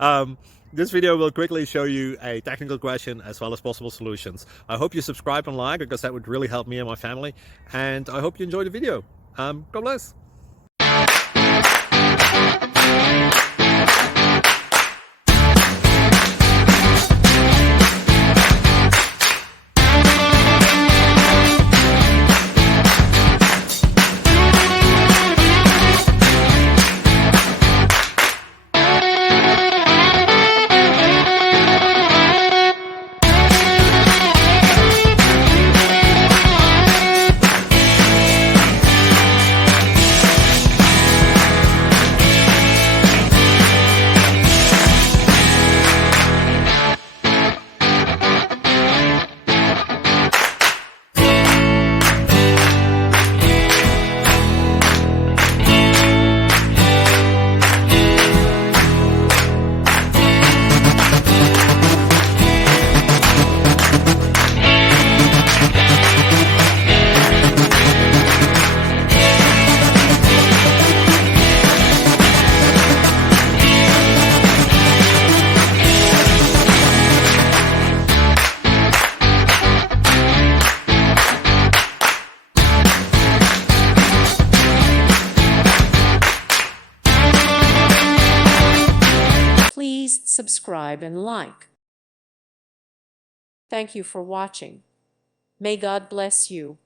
um, this video will quickly show you a technical question as well as possible solutions. I hope you subscribe and like because that would really help me and my family. And I hope you enjoy the video. God bless. Please subscribe and like. Thank you for watching. May God bless you.